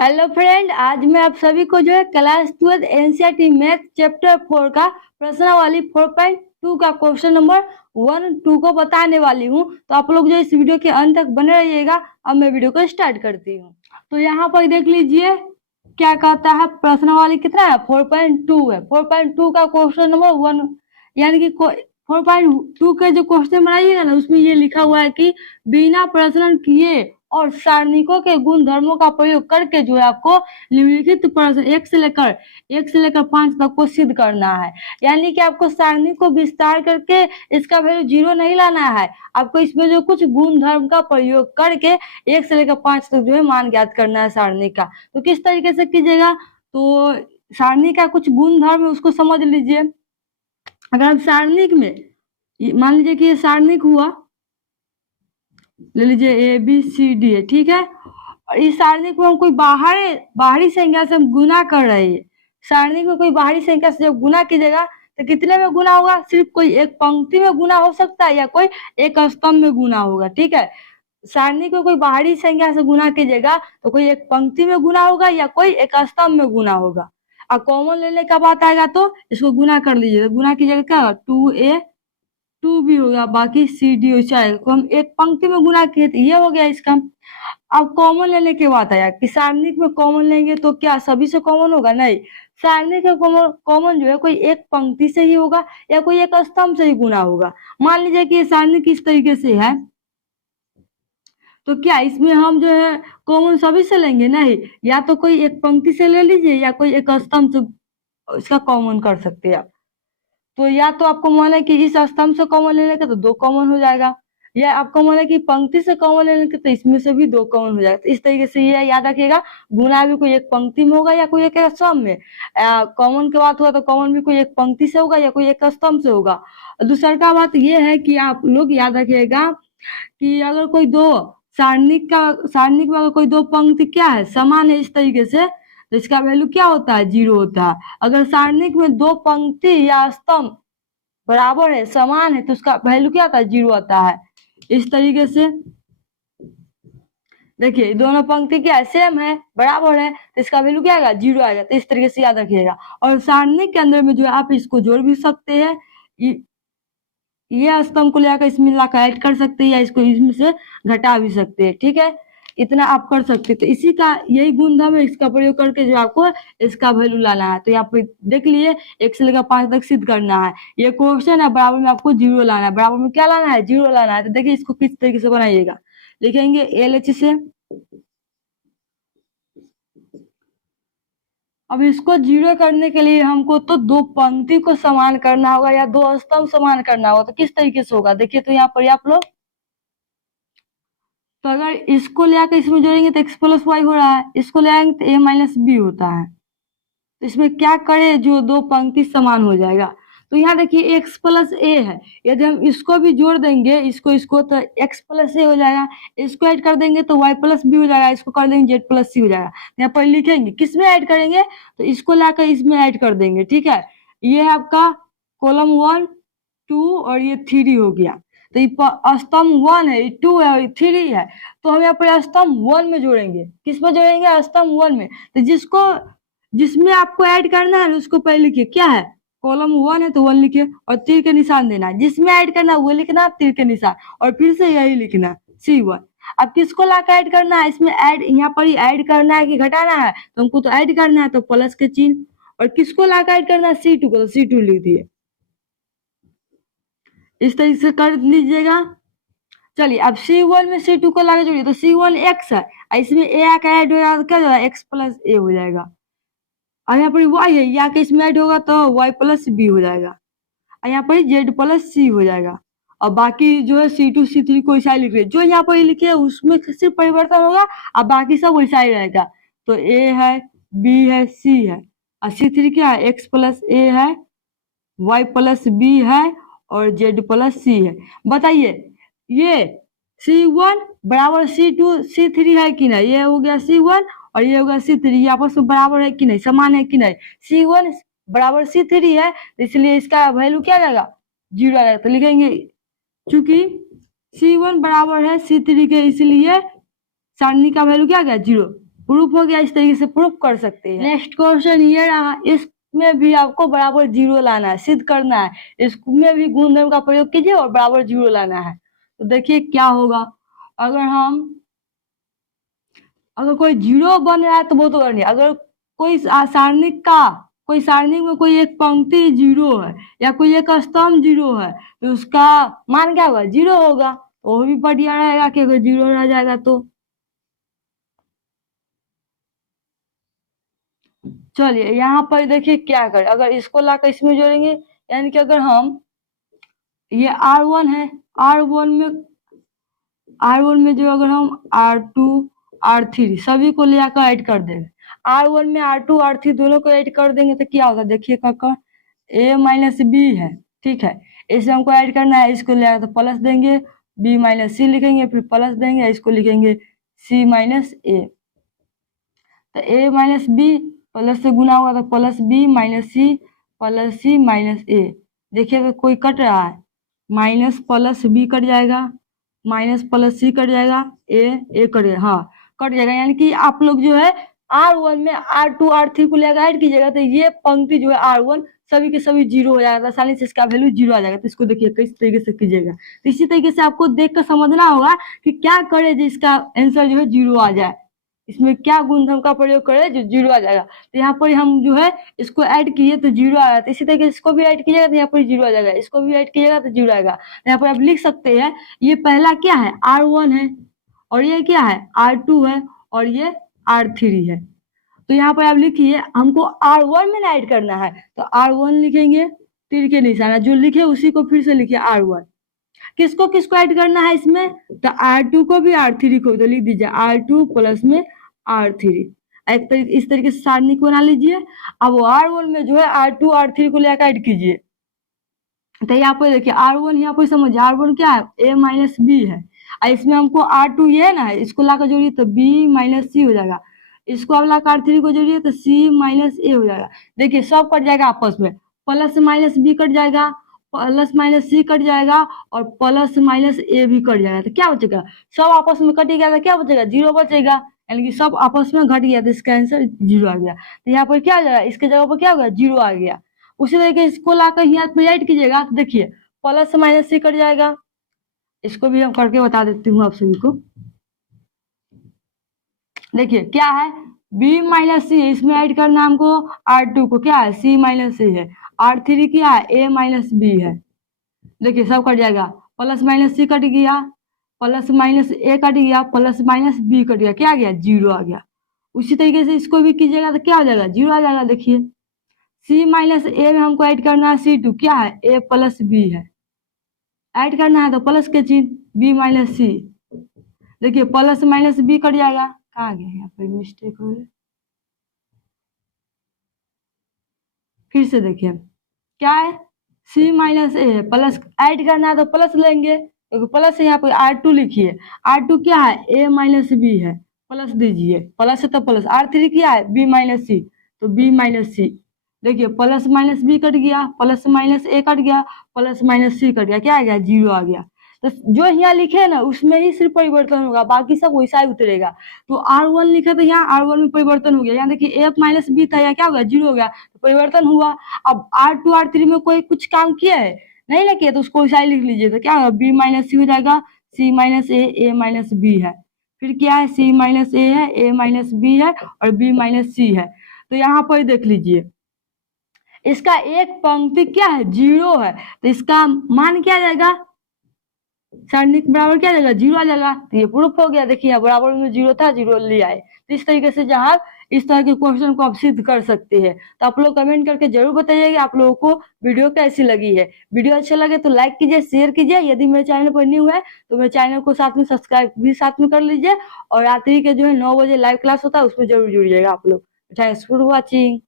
Hello friend, आज मैं आप सभी को जो है क्लास 12 एनसीईआरटी मैथ चैप्टर 4 का प्रश्नावली 4.2 का क्वेश्चन नंबर 1-2 को बताने वाली हूँ। तो आप लोग जो इस वीडियो के अंत तक बने रहिएगा। अब मैं वीडियो को स्टार्ट करती हूँ। तो यहाँ पर देख लीजिए क्या कहता है। प्रश्नावली कितना है? 4.2 है। 4.2 का क्वेश्चन नंबर 1 यानी कि 4.2 के जो क्वेश्चन बनाइएगा ना, उसमें ये लिखा हुआ है कि बिना प्रश्न किए और सारणिकों के गुण धर्मों का प्रयोग करके जो है आपको निम्नलिखित प्रश्न 1 से लेकर 5 तक को सिद्ध करना है। यानी कि आपको सारणी को विस्तार करके इसका वैल्यू 0 नहीं लाना है। आपको इसमें जो कुछ गुण धर्म का प्रयोग करके 1 से लेकर 5 तक जो है मान ज्ञात करना है सारणी का। तो किस तरीके से कीजिएगा? तो सारणी का कुछ गुण धर्म है, उसको समझ लीजिए। अगर आप सारणिक में मान लीजिए कि ये सारणिक हुआ, ले लीजिए ए बी सी डी है, ठीक है। और इस सारणी को हम कोई बाहरी संख्या से हम गुना कर रहे हैं। सारणी को कोई बाहरी संख्या से जब गुना कीजिएगा तो कितने में गुना होगा? सिर्फ कोई एक पंक्ति में गुना हो सकता है या कोई एक स्तंभ में गुना होगा, ठीक है। सारणी को कोई बाहरी संख्या से गुना कीजिएगा तो कोई एक पंक्ति में गुना होगा या कोई एक स्तंभ में गुना होगा। और कॉमन लेने का बात आएगा तो इसको गुना कर लीजिए। गुना कीजिएगा क्या होगा? 2a 2b होगा, बाकी सी डी हो जाएगा। तो हम एक पंक्ति में गुना किए तो ये हो गया इसका। अब कॉमन लेने के बाद आया कि सारणिक में कॉमन लेंगे तो क्या सभी से कॉमन होगा? नहीं, सारणिक का कॉमन जो है कोई एक पंक्ति से ही होगा या कोई एक स्तंभ से ही गुना होगा। मान लीजिए कि ये सारणिक इस तरीके से है, तो क्या इसमें हम जो है कॉमन सभी से लेंगे? नहीं, या तो कोई एक पंक्ति से ले लीजिए या कोई एक स्तंभ से इसका कॉमन कर सकते हैं आप। तो या तो आपको मान है कि इस स्तंभ से कॉमन लेने का तो 2 कॉमन हो जाएगा, या आपको मान है कि पंक्ति से कॉमन लेने का तो इसमें से भी 2 कॉमन हो जाएगा। तो इस तरीके से ये याद रखिएगा, गुना भी कोई एक पंक्ति में होगा या कोई एक स्तंभ में। कॉमन की बात हुआ तो कॉमन भी कोई एक पंक्ति से होगा या कोई एक स्तंभ से होगा। दूसरा का बात ये है कि आप लोग याद रखिएगा कि अगर कोई दो सारणिक में अगर कोई दो पंक्ति क्या है समान है इस तरीके से, तो इसका वैल्यू क्या होता है? 0 होता है। अगर सारणिक में दो पंक्ति या स्तंभ बराबर है, समान है, तो उसका वैल्यू क्या आता है? 0 आता है। इस तरीके से देखिए दोनों पंक्ति क्या है? सेम है, बराबर है, तो इसका वैल्यू क्या आएगा? 0 आएगा। तो इस तरीके से याद रखिएगा। और सारणिक के अंदर में जो है आप इसको जोड़ भी सकते हैं, ये स्तंभ को लेकर इसमें लाकर ऐड कर सकते हैं या इसको इसमें से घटा भी सकते हैं, ठीक है। इतना आप कर सकते हैं। तो इसी का यही गुणधर्म है, इसका प्रयोग करके जो आपको इसका वैल्यू लाना है। तो यहाँ पे देख लिए 1 से लेकर 5 तक सिद्ध करना है। ये क्वेश्चन है, बराबर में आपको 0 लाना है। बराबर में क्या लाना है? 0 लाना है। तो देखिए इसको किस तरीके से बनाइएगा। लिखेंगे LH से, अब इसको 0 करने के लिए हमको तो 2 पंक्ति को समान करना होगा या 2 स्तंभ समान करना होगा। तो किस तरीके से होगा? देखिए तो यहाँ पर आप लोग, तो अगर इसको ले आकर इसमें जोड़ेंगे तो x प्लस वाई हो रहा है, इसको ले आएंगे तो a माइनस बी होता है। तो इसमें क्या करें? जो 2 पंक्ति समान हो जाएगा। तो यहाँ देखिए x प्लस ए है, यदि हम इसको भी जोड़ देंगे इसको तो x प्लस ए हो जाएगा। इसको ऐड कर देंगे तो y प्लस बी हो जाएगा। इसको कर देंगे z प्लस सी हो जाएगा। यहाँ पर लिखेंगे किस में ऐड करेंगे? तो इसको लाकर इसमें ऐड कर देंगे, ठीक है। ये है आपका कॉलम 1 2 और ये 3 हो गया। तो ये स्तंभ 1 है, 2 है और 3 है। तो हम यहाँ पर स्तंभ 1 में जोड़ेंगे। किस में जोड़ेंगे? स्तंभ 1 में। तो जिसमें आपको ऐड करना है उसको पहले लिखिए। क्या है? कॉलम 1 है तो 1 लिखिए और तीर के निशान देना है। जिसमें ऐड करना है वो लिखना, तीर के निशान, और फिर से यही लिखना C1। अब किसको लाकर ऐड करना है? इसमें ऐड, यहाँ पर ही ऐड करना है कि घटाना है? तो हमको तो ऐड करना है, तो प्लस के चिन्ह। और किसको लाकर ऐड करना है? C2 को, तो C2 लिख दिए। इस तरीके से कर लीजिएगा। चलिए अब C1 में C2 को लाके जोड़िए। तो C1 x है, इसमें a आकर ऐड हो जाएगा तो क्या हो जाएगा? x प्लस ए हो जाएगा। और यहाँ पर y है, यहाँ के इसमें ऐड होगा तो y प्लस बी हो जाएगा। और यहाँ पर z प्लस सी हो जाएगा। और बाकी जो है C2 C3 को ऐसा लिख रहे, जो यहाँ पर लिखे उसमें सिर्फ परिवर्तन होगा और बाकी सब वैसा ही रहेगा। तो a है, b है, c है, और C3 क्या है? x प्लस ए है, y प्लस बी है और z प्लस सी है। बताइए ये C1 बराबर C2 C3 है कि नहीं? ये हो गया C1 और ये हो गया C3, ये आपस में बराबर है कि नहीं, समान है कि नहीं? C1 बराबर C3 है, तो इसलिए इसका वैल्यू क्या जाएगा? 0 आ जाएगा। तो लिखेंगे चूंकि C1 बराबर है C3 के, इसलिए सारणी का वैल्यू क्या गया? 0। प्रूफ हो गया। इस तरीके से प्रूफ कर सकते हैं। नेक्स्ट क्वेश्चन ये रहा, इसमें भी आपको बराबर जीरो लाना है, सिद्ध करना है। इसमें भी गुणधर्म का प्रयोग कीजिए और बराबर जीरो लाना है। तो देखिए क्या होगा, अगर कोई जीरो बन रहा है तो वो तो नहीं, अगर कोई सारणिक में कोई एक पंक्ति जीरो है या कोई एक स्तंभ जीरो है तो उसका मान क्या होगा, जीरो होगा। तो वो भी बढ़िया रहेगा कि अगर जीरो रह जाएगा तो। चलिए यहाँ पर देखिए क्या करें, अगर इसको लाकर इसमें जोड़ेंगे, यानी कि अगर हम ये R1 है, R1 में जो अगर हम R2 R3 सभी को ले आकर ऐड कर देंगे, R1 में R2 R3 दोनों को ऐड कर देंगे तो क्या होगा, देखिए काका A माइनस बी है, ठीक है। इसे हमको ऐड करना है, इसको ले आकर तो प्लस देंगे, B माइनस सी लिखेंगे, फिर प्लस देंगे, इसको लिखेंगे C माइनस ए। तो A माइनस बी प्लस से गुना होगा तो plus B minus C plus C minus A. देखिए तो कोई कट रहा है, माइनस प्लस B कट जाएगा, माइनस प्लस सी कट जाएगा, ए कट जाएगा, हाँ कट जाएगा। यानी कि आप लोग जो है R1 में R2 R3 को लेकर ऐड कीजिएगा तो ये पंक्ति जो है R1 सभी के सभी जीरो हो जाएगा, आसानी से इसका वैल्यू जीरो आ जाएगा। तो इसको देखिए किस तरीके से कीजिएगा। तो इसी तरीके से आपको देख कर समझना होगा कि क्या करे जिसका आंसर जो है जीरो आ जाए, इसमें क्या गुणधर्म का प्रयोग करें जो जीरो आ जाएगा। तो यहाँ पर हम जो है इसको ऐड किए तो जीरो आया, तो इसी तरीके से इसको भी ऐड कीजिएगा तो यहाँ पर जीरो आ जाएगा, इसको भी ऐड कीजिएगा तो जीरो आएगा। यहाँ पर आप लिख सकते हैं ये पहला क्या है, R1 है, और ये क्या है, R2 है, और ये R3 है। तो यहाँ पर आप लिखिए हमको R1 में ऐड करना है तो R1 लिखेंगे, तीर के निशाना जो लिखे उसी को फिर से लिखिए R1। किसको किसको ऐड करना है इसमें, तो R2 को भी R3 को, तो लिख दीजिए R2 प्लस में R3। इस तरीके से सारणिक बना लीजिए। अब R1 में जो है R2 R3 को लेकर ऐड कीजिए। तो यहाँ पर देखिए R1 यहाँ पर समझिए R1 क्या है, A माइनस बी है, और इसमें हमको R2 ये है ना, इसको लाकर जोड़िए तो B माइनस सी हो जाएगा, इसको अब लाकर R3 को जोड़िए तो C माइनस ए हो जाएगा। देखिए सब कट जाएगा आपस में, प्लस माइनस B कट जाएगा, प्लस माइनस सी कट जाएगा, और प्लस माइनस ए भी कट जाएगा। तो क्या बचेगा, सब आपस में कट गया तो क्या बचेगा, जीरो बचेगा, यानी कि सब आपस में घट गया तो इसका आंसर जीरो आ गया। तो यहाँ पर क्या आ जाएगा, इसके जगह पर क्या होगा, जीरो आ गया। उसी तरीके इसको लाकर यहाँ पर ऐड कीजिएगा तो देखिए प्लस माइनस सी कट जाएगा, इसको भी हम करके बता देती हूँ आप सभी को। देखिए क्या है, B माइनस सी, इसमें ऐड करना हमको R2 को, क्या है C माइनस सी है, R3 क्या है A माइनस बी है। देखिए सब कट जाएगा, प्लस माइनस सी कट गया, प्लस माइनस ए कट गया, प्लस माइनस बी कट गया, क्या आ गया, जीरो आ गया। उसी तरीके से इसको भी कीजिएगा तो क्या हो जाएगा, जीरो आ जाएगा। देखिए C माइनस ए में हमको ऐड करना है C2, क्या है A प्लस बी है, ऐड करना है तो प्लस के चिन्ह, B माइनस सी। देखिए प्लस माइनस बी कट जाएगा, कहाँ गया, यहाँ पर मिस्टेक हो गया, फिर से देखिए क्या है, C माइनस ए है, प्लस ऐड करना है तो प्लस लेंगे, तो प्लस है यहाँ पे R2 लिखिए, R2 क्या है A माइनस बी है, प्लस दीजिए, प्लस है तो प्लस, R3 क्या है B माइनस सी, तो B माइनस सी। देखिए प्लस माइनस बी कट गया, प्लस माइनस ए कट गया, प्लस माइनस सी कट गया, क्या आ गया, जीरो आ गया। तो जो यहाँ लिखे ना उसमें ही सिर्फ परिवर्तन होगा, बाकी सब वैसा ही उतरेगा। तो R1 लिखे तो यहाँ R1 में परिवर्तन हो गया, यहाँ देखिए A माइनस बी था, यहाँ क्या हो गया, जीरो हो गया, तो परिवर्तन हुआ। अब R2 R3 में कोई कुछ काम किया है, नहीं ना किया, तो उसको वैसा ही लिख लीजिए, तो क्या होगा, B माइनस सी हो जाएगा, C माइनस ए माइनस बी है, फिर क्या है, C माइनस ए है, A माइनस बी है, और B माइनस सी है। तो यहाँ पर देख लीजिए इसका एक पंक्ति क्या है, जीरो है, तो इसका मान क्या आ जाएगा, सारणिक बराबर क्या आ जाएगा, जीरो आ जाएगा। तो ये प्रूफ हो गया। देखिए बराबर में जीरो था, जीरो ले आए। तो इस तरीके से जहां इस तरह के क्वेश्चन को आप सिद्ध कर सकते हैं। तो आप लोग कमेंट करके जरूर बताइएगा आप लोगों को वीडियो कैसी लगी है। वीडियो अच्छा लगे तो लाइक कीजिए, शेयर कीजिए। यदि मेरे चैनल पर न्यू है तो मेरे चैनल को साथ में सब्सक्राइब भी साथ में कर लीजिए। और रात्रि के जो है 9 बजे लाइव क्लास होता है उसमें जरूर जुड़िएगा आप लोग। Thanks for watching.